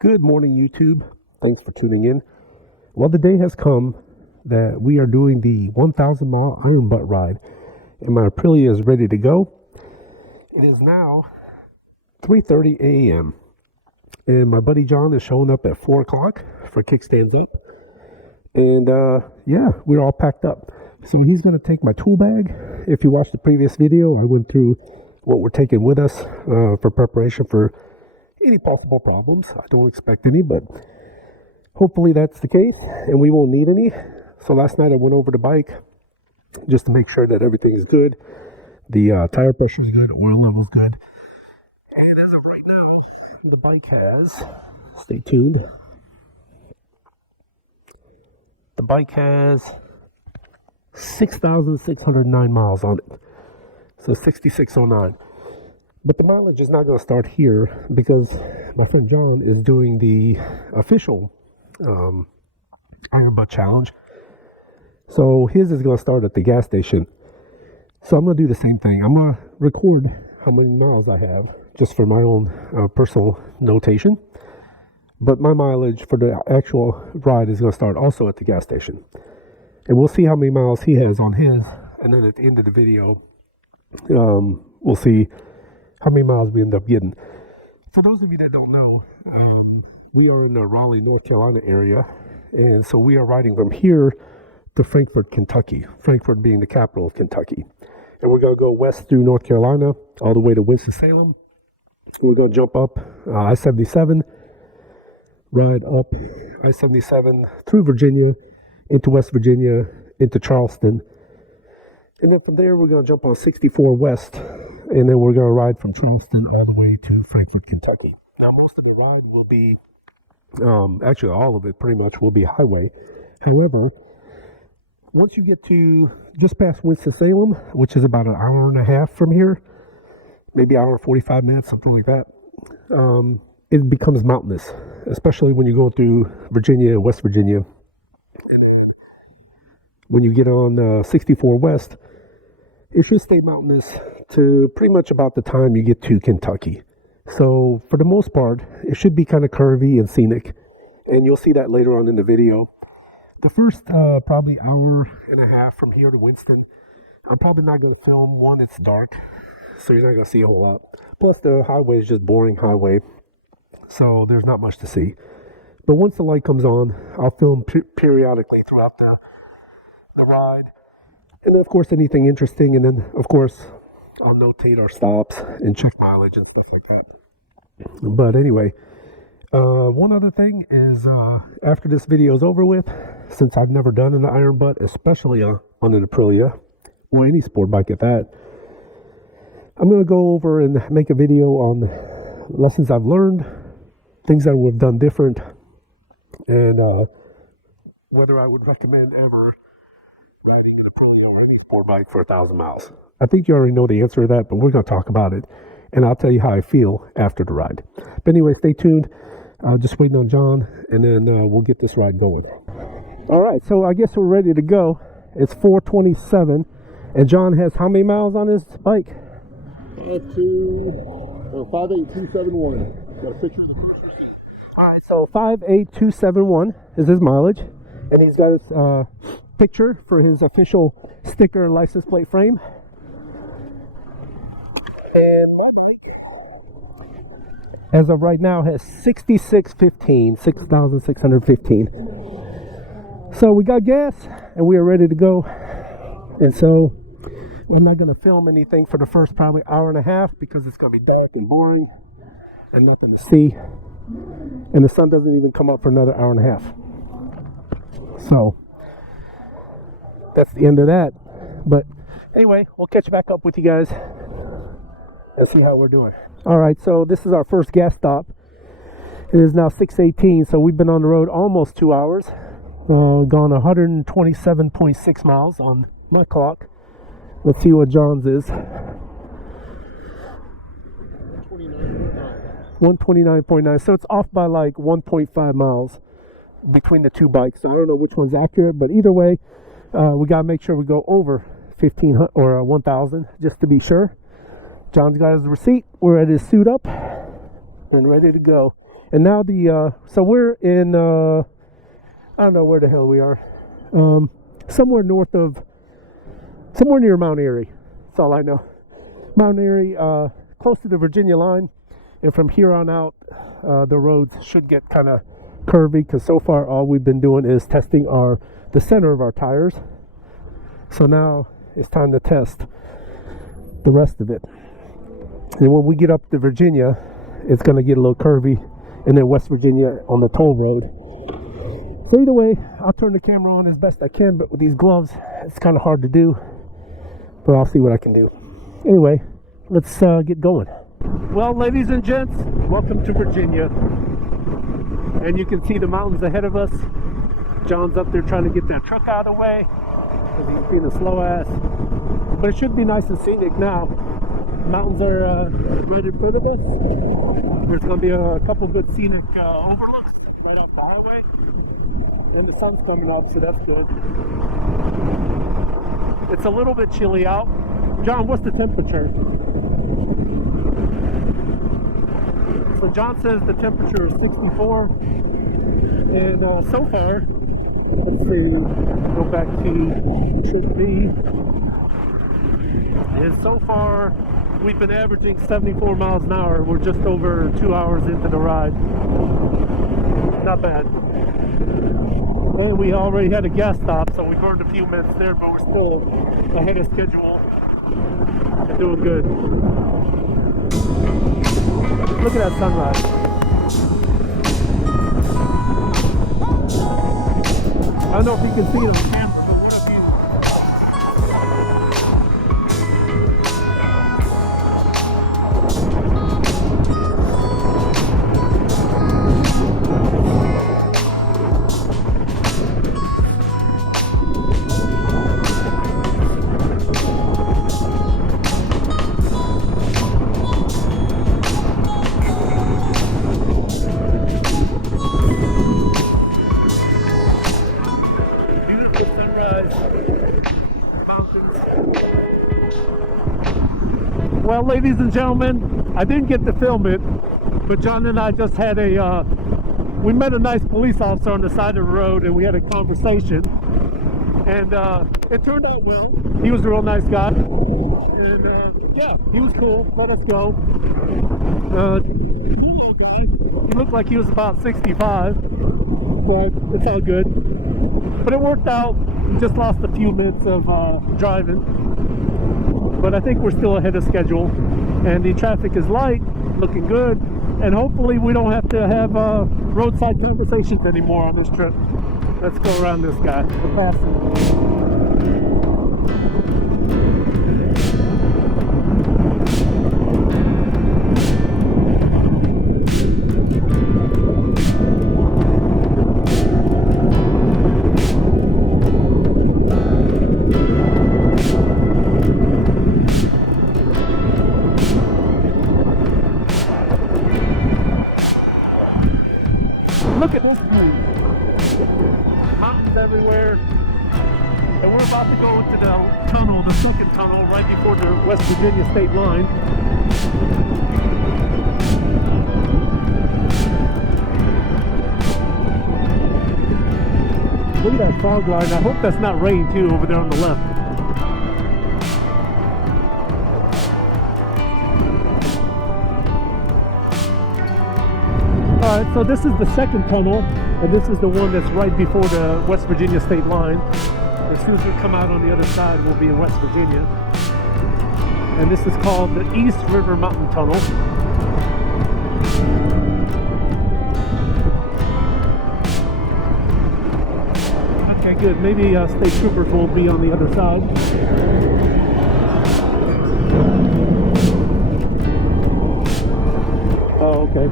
Good morning, YouTube. Thanks for tuning in. Well, the day has come that we are doing the 1,000 mile Ironbutt ride, and my Aprilia is ready to go. It is now 3:30 a.m. and my buddy John is showing up at 4 o'clock for Kickstands Up. And yeah, we're all packed up. So he's going to take my tool bag. If you watched the previous video, I went through what we're taking with us for preparation for any possible problems. I don't expect any, but hopefully that's the case and we won't need any. So last night I went over the bike just to make sure that everything is good. The tire pressure is good, oil level is good. And as of right now, the bike has, stay tuned, the bike has 6,609 miles on it. So 6,609. But the mileage is not going to start here because my friend John is doing the official Ironbutt challenge. So his is going to start at the gas station. So I'm going to do the same thing. I'm going to record how many miles I have just for my own personal notation. But my mileage for the actual ride is going to start also at the gas station. And we'll see how many miles he has on his. And then at the end of the video, we'll see how many miles we end up getting. For those of you that don't know, we are in the Raleigh, North Carolina area, and so we are riding from here to Frankfort, Kentucky, Frankfort being the capital of Kentucky. And we're going to go west through North Carolina all the way to Winston-Salem. We're going to jump up I-77, ride up I-77 through Virginia, into West Virginia, into Charleston. And then from there, we're going to jump on 64 West, and then we're going to ride from Charleston all the way to Frankfort, Kentucky. Now, most of the ride will be, actually all of it pretty much will be highway. However, once you get to just past Winston-Salem, which is about an hour and a half from here, maybe an hour and 45 minutes, something like that, it becomes mountainous, especially when you go through Virginia and West Virginia. When you get on 64 West, it should stay mountainous to pretty much about the time you get to Kentucky. So for the most part, it should be kind of curvy and scenic. And you'll see that later on in the video. The first probably hour and a half from here to Winston, I'm probably not going to film. One, it's dark, so you're not going to see a whole lot. Plus the highway is just boring highway, so there's not much to see. But once the light comes on, I'll film periodically throughout the ride, and then of course anything interesting, and then of course I'll notate our stops and check mileage and stuff like that. But anyway, one other thing is after this video is over with, since I've never done an Ironbutt, especially on an Aprilia or any sport bike at that, I'm going to go over and make a video on lessons I've learned, things that I would have done different, and whether I would recommend ever riding an Aprilia or any sport bike for 1,000 miles. I think you already know the answer to that, but we're going to talk about it, and I'll tell you how I feel after the ride. But anyway, stay tuned. Just waiting on John, and then we'll get this ride going. All right, so I guess we're ready to go. It's 4:27, and John has how many miles on his bike? 58271. Got a picture. All right, so 58271 is his mileage, and he's got his picture for his official sticker and license plate frame. And my bike, as of right now, has 6,615. So we got gas and we are ready to go. And so I'm not going to film anything for the first probably hour and a half because it's going to be dark and boring and nothing to see. And the sun doesn't even come up for another hour and a half. So that's the end of that. But anyway, we'll catch back up with you guys and see how we're doing. All right, so this is our first gas stop. It is now 6:18, so we've been on the road almost 2 hours. Gone 127.6 miles on my clock. Let's see what John's is. 129.9. So it's off by like 1.5 miles between the two bikes. So I don't know which one's accurate, but either way, we got to make sure we go over 1,500 or 1,000 just to be sure. John's got his receipt. We're at his suit up and ready to go. And now so we're in, I don't know where the hell we are. Somewhere near Mount Airy. That's all I know. Mount Airy, close to the Virginia line. And from here on out, the roads should get kind of curvy, because so far all we've been doing is testing the center of our tires. So now it's time to test the rest of it. And when we get up to Virginia, it's going to get a little curvy, and then West Virginia on the toll road. So either way, I'll turn the camera on as best I can, but with these gloves, it's kind of hard to do. But I'll see what I can do. Anyway, let's get going. Well, ladies and gents, welcome to Virginia. And you can see the mountains ahead of us. John's up there trying to get that truck out of the way, because he's being a slow ass. But it should be nice and scenic now. Mountains are right in front of us. There's going to be a couple good scenic overlooks right off the highway. And the sun's coming up, so that's good. It's a little bit chilly out. John, what's the temperature? So John says the temperature is 64. And so far, let's see, go back to should be. And so far, we've been averaging 74 miles an hour. We're just over 2 hours into the ride. Not bad. And we already had a gas stop, so we burned a few minutes there, but we're still ahead of schedule. We're doing good. Look at that sunrise. I don't know if you can see it on the camera. Well, ladies and gentlemen, I didn't get to film it, but John and I just had we met a nice police officer on the side of the road, and we had a conversation, and it turned out well. He was a real nice guy, and yeah, he was cool. Let us go. New little guy. He looked like he was about 65, but it's all good. But it worked out. We just lost a few minutes of driving. But I think we're still ahead of schedule, and the traffic is light, looking good, and hopefully we don't have to have roadside conversations anymore on this trip. Let's go around this guy. We're passing. Look at this view. Mountains everywhere. And we're about to go into the tunnel, the second tunnel, right before the West Virginia state line. Look at that fog line. I hope that's not rain too over there on the left. Alright, so this is the second tunnel, and this is the one that's right before the West Virginia state line. As soon as we come out on the other side, we'll be in West Virginia. And this is called the East River Mountain Tunnel. Okay, good. Maybe state troopers will be on the other side. Oh, okay.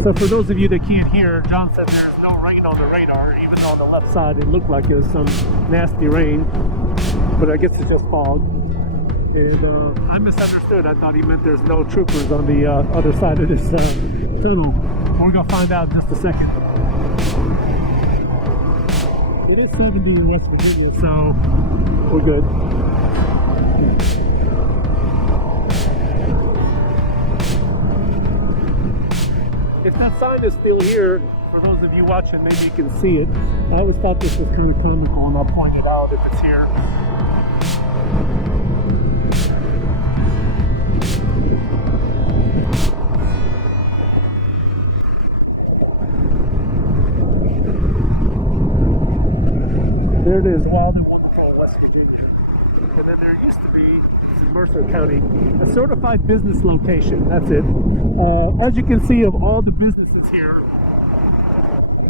So for those of you that can't hear, John said there's no rain on the radar, even though on the left side it looked like it was some nasty rain, but I guess it's just fog. And I misunderstood. I thought he meant there's no troopers on the other side of this tunnel. We're going to find out in just a second. It is starting to be in West Virginia, so we're good. that sign is still here. For those of you watching, maybe you can see it. I always thought this was kind of comical, and I'll point it out if it's here. There it is, Wild and Wonderful, West Virginia. And then there used to be, this is Mercer County, a certified business location. That's it. As you can see, of all the businesses here,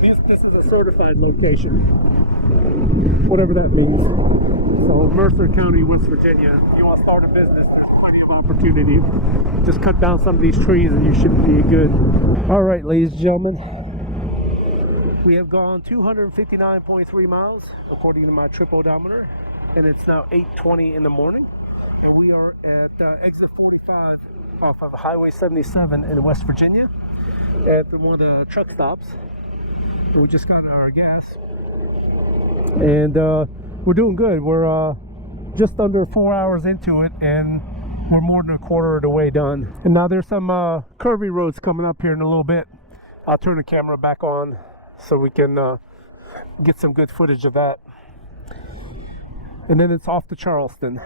this is a certified location, whatever that means. So Mercer County, West Virginia, if you want to start a business, there's plenty of opportunity. Just cut down some of these trees and you should be good. All right, ladies and gentlemen. We have gone 259.3 miles according to my trip odometer, and it's now 8:20 in the morning, and we are at exit 45 off of Highway 77 in West Virginia at one of the truck stops. And we just got our gas, and we're doing good. We're just under 4 hours into it, and we're more than a quarter of the way done. And now there's some curvy roads coming up here in a little bit. I'll turn the camera back on so we can get some good footage of that. And then it's off to Charleston.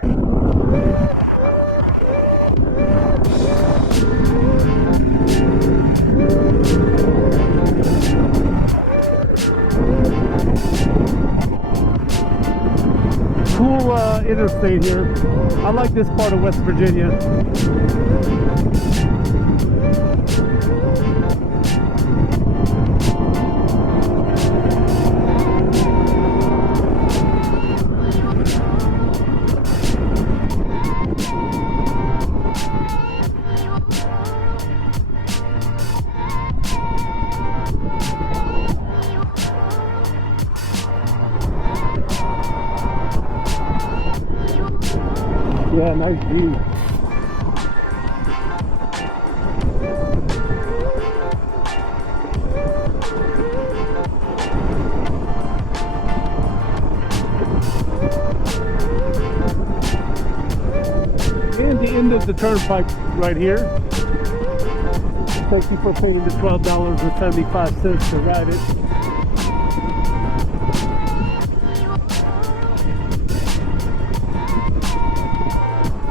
Cool interstate here. I like this part of West Virginia. Yeah, nice view. And the end of the turnpike right here. Thank you for paying the $12.75 to ride it.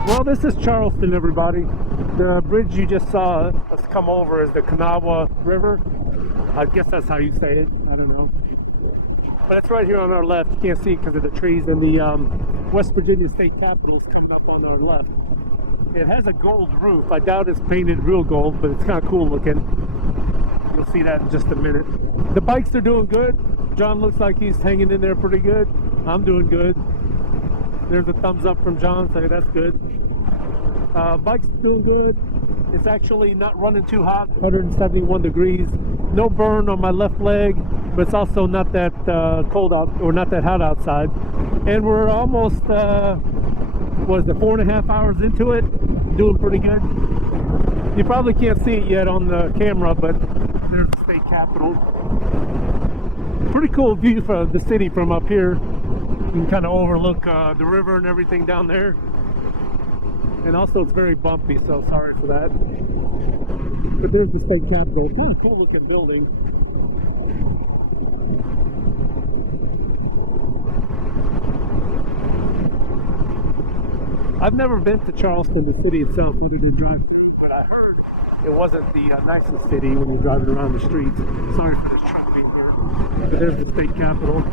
Well, this is Charleston, everybody. The bridge you just saw us come over is the Kanawha River. I guess that's how you say it. I don't know. But it's right here on our left. You can't see it because of the trees, and the West Virginia State Capitol is coming up on our left. It has a gold roof. I doubt it's painted real gold, but it's kind of cool looking. You'll see that in just a minute. The bikes are doing good. John looks like he's hanging in there pretty good. I'm doing good. There's a thumbs up from John, so that's good. Bike's doing good. It's actually not running too hot, 171 degrees. No burn on my left leg, but it's also not that cold out, or not that hot outside. And we're almost, 4.5 hours into it. Doing pretty good. You probably can't see it yet on the camera, but there's the state capitol. Pretty cool view for the city from up here. You can kind of overlook the river and everything down there. And also it's very bumpy, so sorry for that. But there's the state capitol. It's not a cool looking building. I've never been to Charleston, the city itself, other than drive through, but I heard it wasn't the nicest city when you're driving around the streets. Sorry for this truck being here. But there's the state capitol.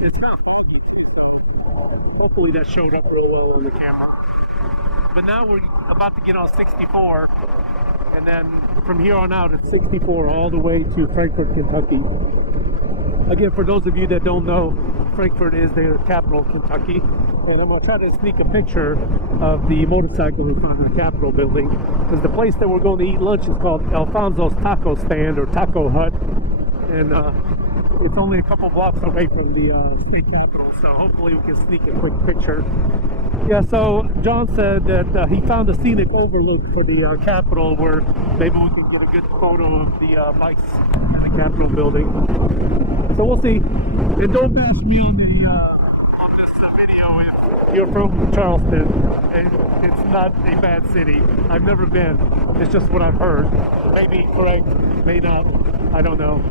It's not funny. Hopefully that showed up real well on the camera. But now we're about to get on 64, and then from here on out it's 64 all the way to Frankfort, Kentucky. Again, for those of you that don't know, Frankfort is the capital of Kentucky, and I'm going to try to sneak a picture of the motorcycle in front of the Capitol building, because the place that we're going to eat lunch is called Alfonso's Taco Stand, or Taco Hut, and it's only a couple blocks away from the state capitol, so hopefully we can sneak a quick picture. Yeah, so John said that he found a scenic overlook for the Capitol where maybe we can get a good photo of the bikes in the Capitol building. So we'll see. And don't bash me on this video if you're from Charleston. And it's not a bad city. I've never been. It's just what I've heard. Maybe correct, may not. I don't know.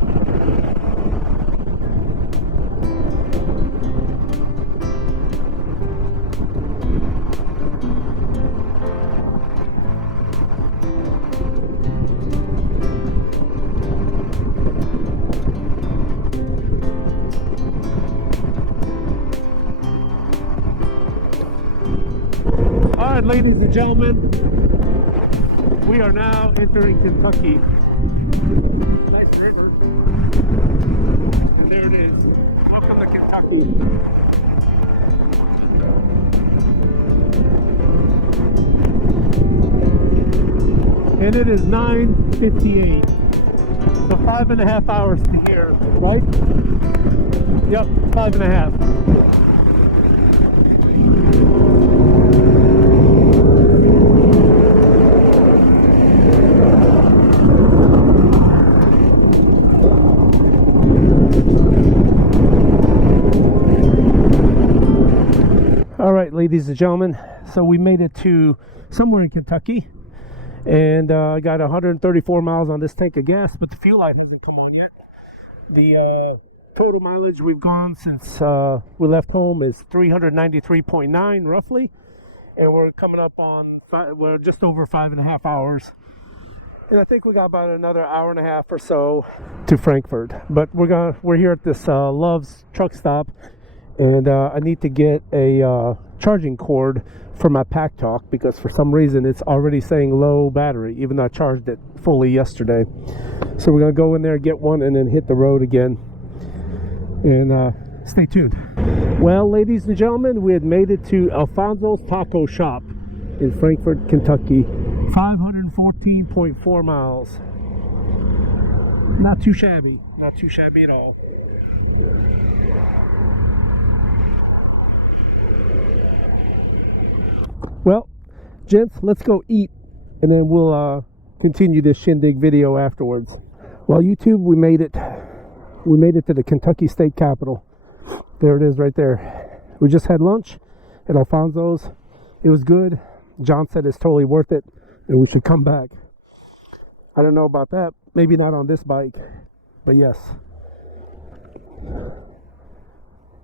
All right, ladies and gentlemen, we are now entering Kentucky. Nice river. And there it is. Welcome to Kentucky. And it is 9:58. So 5.5 hours to here, right? Yep, 5.5. All right, ladies and gentlemen, so we made it to somewhere in Kentucky, and I got 134 miles on this tank of gas, but the fuel light hasn't come on yet. The total mileage we've gone since we left home is 393.9 roughly, and we're coming up on we're just over 5.5 hours, and I think we got about another hour and a half or so to Frankfurt. But we're here at this Love's truck stop. And I need to get a charging cord for my Pack Talk, because for some reason it's already saying low battery, even though I charged it fully yesterday. So we're going to go in there, get one, and then hit the road again. And stay tuned. Well, ladies and gentlemen, we had made it to Alfonso's Taco Shop in Frankfort, Kentucky. 514.4 miles. Not too shabby. Not too shabby at all. Well, gents, let's go eat, and then we'll continue this shindig video afterwards. Well, YouTube, we made it to the Kentucky State Capitol. There it is right there. We just had lunch at Alfonso's. It was good. John said it's totally worth it, and we should come back. I don't know about that. Maybe not on this bike, but yes.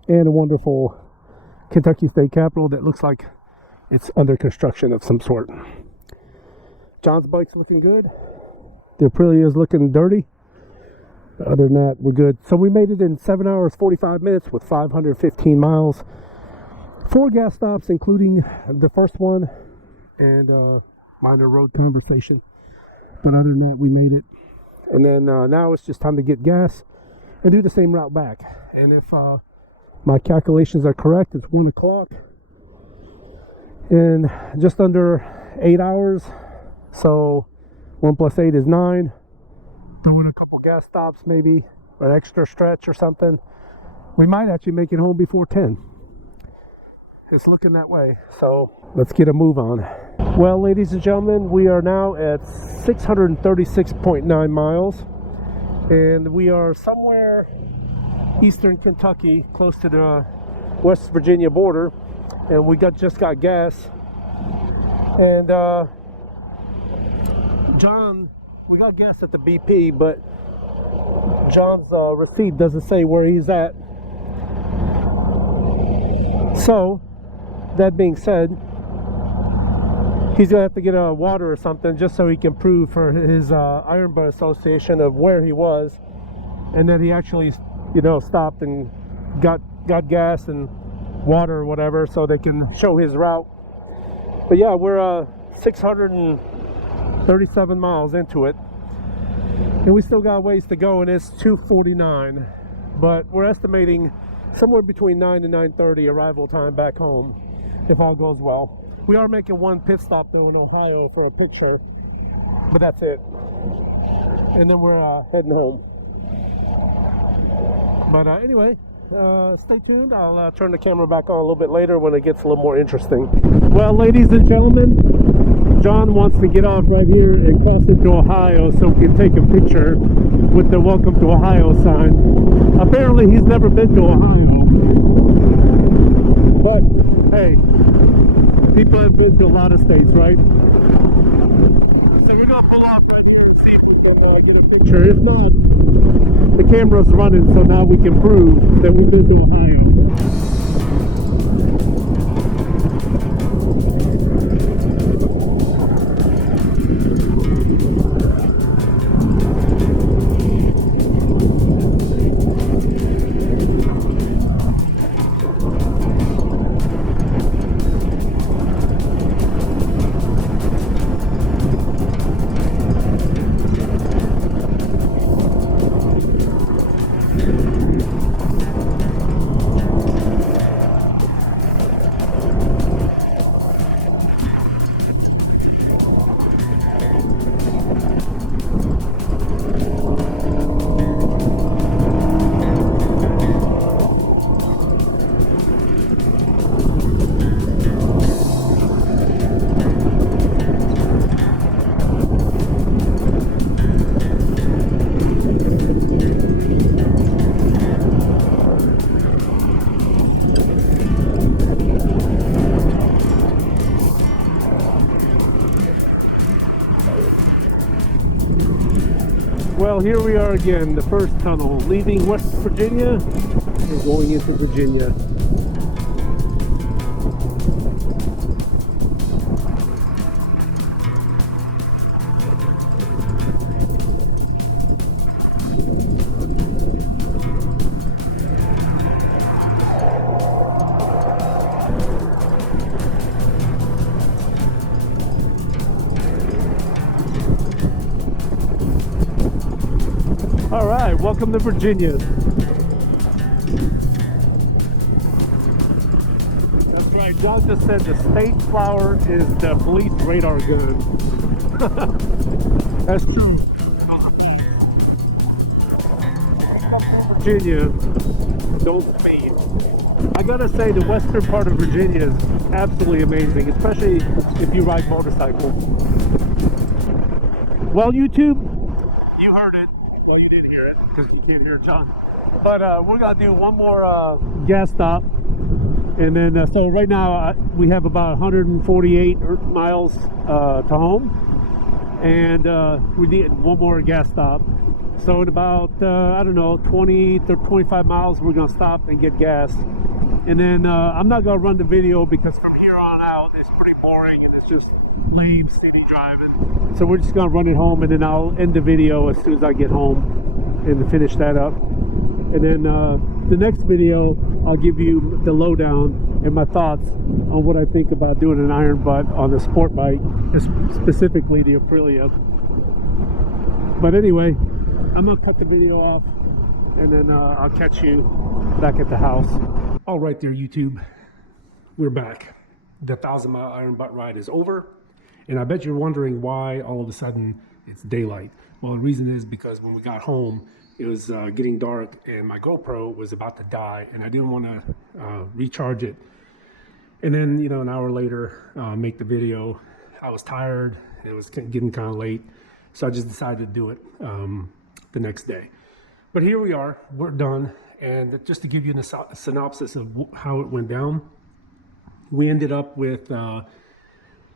And a wonderful Kentucky State Capitol that looks like it's under construction of some sort. John's bike's looking good. The Aprilia is looking dirty. But other than that, we're good. So we made it in 7 hours 45 minutes with 515 miles. 4 gas stops, including the first one, and minor road conversation. But other than that, we made it. And then now it's just time to get gas and do the same route back. And if my calculations are correct, it's 1 o'clock. In just under 8 hours, so 1 plus 8 is 9. Doing a couple gas stops, maybe an extra stretch or something, we might actually make it home before 10. It's looking that way, so let's get a move on. Well, ladies and gentlemen, we are now at 636.9 miles, and we are somewhere eastern Kentucky, close to the West Virginia border. And we just got gas, and John, we got gas at the BP, but John's receipt doesn't say where he's at. So that being said, he's gonna have to get a water or something just so he can prove for his Ironbutt association of where he was, and then he actually, stopped and got gas and water or whatever, so they can show his route. But yeah, we're 637 miles into it, and we still got ways to go, and it's 2:49, but we're estimating somewhere between 9 and 9:30 arrival time back home, if all goes well. We are making one pit stop though in Ohio for a picture, but that's it, and then we're heading home. But anyway, stay tuned. I'll turn the camera back on a little bit later when it gets a little more interesting. Well, ladies and gentlemen, John wants to get off right here and cross into Ohio so we can take a picture with the Welcome to Ohio sign. Apparently he's never been to Ohio, but hey, People have been to a lot of states, right? So we're gonna pull off right here and see if we can get a picture. If not, the camera's running, so now we can prove that we've been to Ohio. Well, here we are again, the first tunnel, leaving West Virginia and going into Virginia. All right, welcome to Virginia. That's right, John just said the state flower is the police radar gun. That's true. Virginia, don't speed. I gotta say, the western part of Virginia is absolutely amazing, especially if you ride motorcycles. Well, YouTube, you heard it. Well, you didn't hear it because you can't hear John. But we're gonna do one more gas stop, and then so right now we have about 148 miles to home, and we need one more gas stop. So in about I don't know, 20 to 25 miles, we're gonna stop and get gas, and then I'm not gonna run the video because from here on out it's pretty boring and it's just lame city driving. So we're just gonna run it home, and then I'll end the video as soon as I get home and finish that up. And then the next video, I'll give you the lowdown and my thoughts on what I think about doing an Ironbutt on the sport bike, specifically the Aprilia. But anyway, I'm gonna cut the video off, and then I'll catch you back at the house. All right there, YouTube, we're back. The 1,000-mile Ironbutt ride is over, and I bet you're wondering why all of a sudden it's daylight. Well, the reason is because when we got home, it was getting dark, and my GoPro was about to die, and I didn't want to recharge it. And then, you know, an hour later, make the video. I was tired. It was getting kind of late, so I just decided to do it the next day. But here we are. We're done. And just to give you a synopsis of how it went down, we ended up with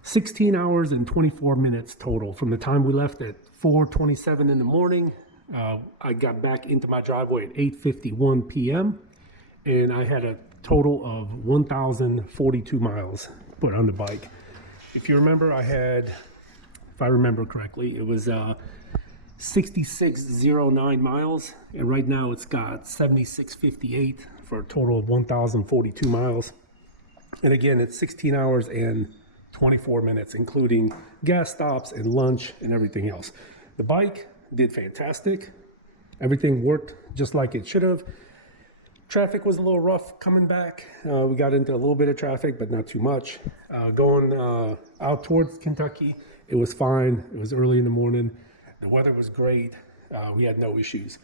16 hours and 24 minutes total from the time we left at 4:27 in the morning. I got back into my driveway at 8:51 p.m. and I had a total of 1,042 miles put on the bike. If you remember, I had, if I remember correctly, it was 6609 miles, and right now it's got 7658 for a total of 1,042 miles. And again, it's 16 hours and 24 minutes, including gas stops and lunch and everything else. The bike did fantastic. Everything worked just like it should have. Traffic was a little rough coming back. We got into a little bit of traffic, but not too much. Going out towards Kentucky, it was fine. It was early in the morning. The weather was great. We had no issues.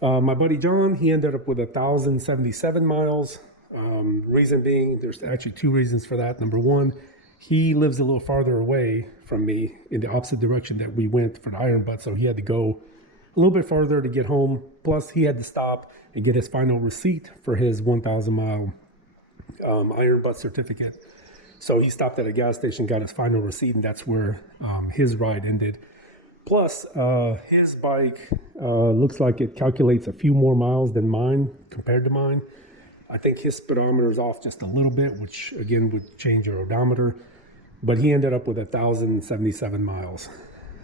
My buddy John, he ended up with 1,077 miles. Reason being, there's actually two reasons for that. Number one, he lives a little farther away from me in the opposite direction that we went for the Ironbutt, so he had to go a little bit farther to get home. Plus, he had to stop and get his final receipt for his 1,000-mile Ironbutt certificate. So he stopped at a gas station, got his final receipt, and that's where his ride ended. Plus, his bike looks like it calculates a few more miles than mine compared to mine. I think his speedometer is off just a little bit, which again would change your odometer. But he ended up with 1,077 miles.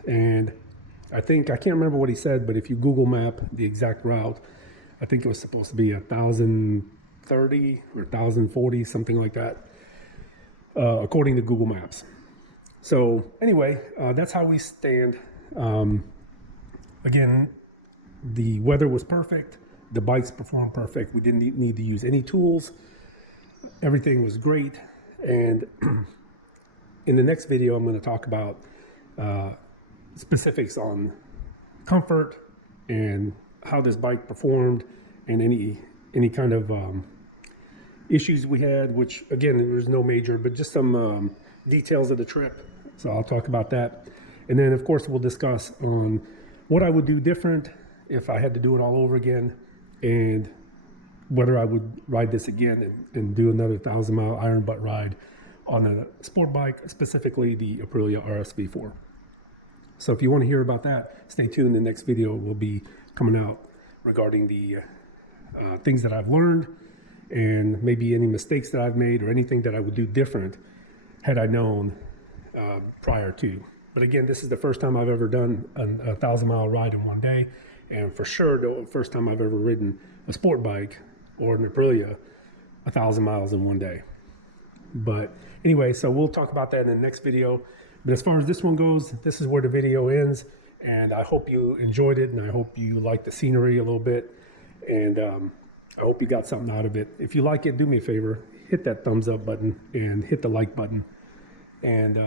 And I can't remember what he said, but if you Google map the exact route, I think it was supposed to be 1,030 or 1,040, something like that, according to Google Maps. So anyway, that's how we stand. Again, the weather was perfect. The bikes performed perfect. We didn't need to use any tools. Everything was great. And in the next video, I'm going to talk about specifics on comfort and how this bike performed and any kind of issues we had, which again, there's no major, but just some details of the trip. So I'll talk about that. And then of course we'll discuss on what I would do different if I had to do it all over again, and whether I would ride this again and do another 1,000-mile Ironbutt ride on a sport bike, specifically the Aprilia RSV4. So if you want to hear about that, stay tuned. The next video will be coming out regarding the things that I've learned and maybe any mistakes that I've made or anything that I would do different had I known prior to. But again, this is the first time I've ever done a 1,000-mile ride in one day, and for sure the first time I've ever ridden a sport bike or an Aprilia 1,000 miles in one day. But anyway, so we'll talk about that in the next video. But as far as this one goes, this is where the video ends, and I hope you enjoyed it, and I hope you liked the scenery a little bit, and I hope you got something out of it. If you like it, do me a favor, hit that thumbs up button and hit the like button, and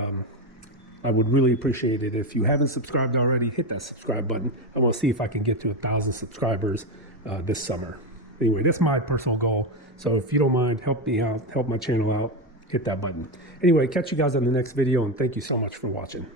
I would really appreciate it. If you haven't subscribed already, hit that subscribe button. I want to see if I can get to 1,000 subscribers this summer. Anyway, that's my personal goal. So if you don't mind, help me out, help my channel out, hit that button. Anyway, catch you guys on the next video, and thank you so much for watching.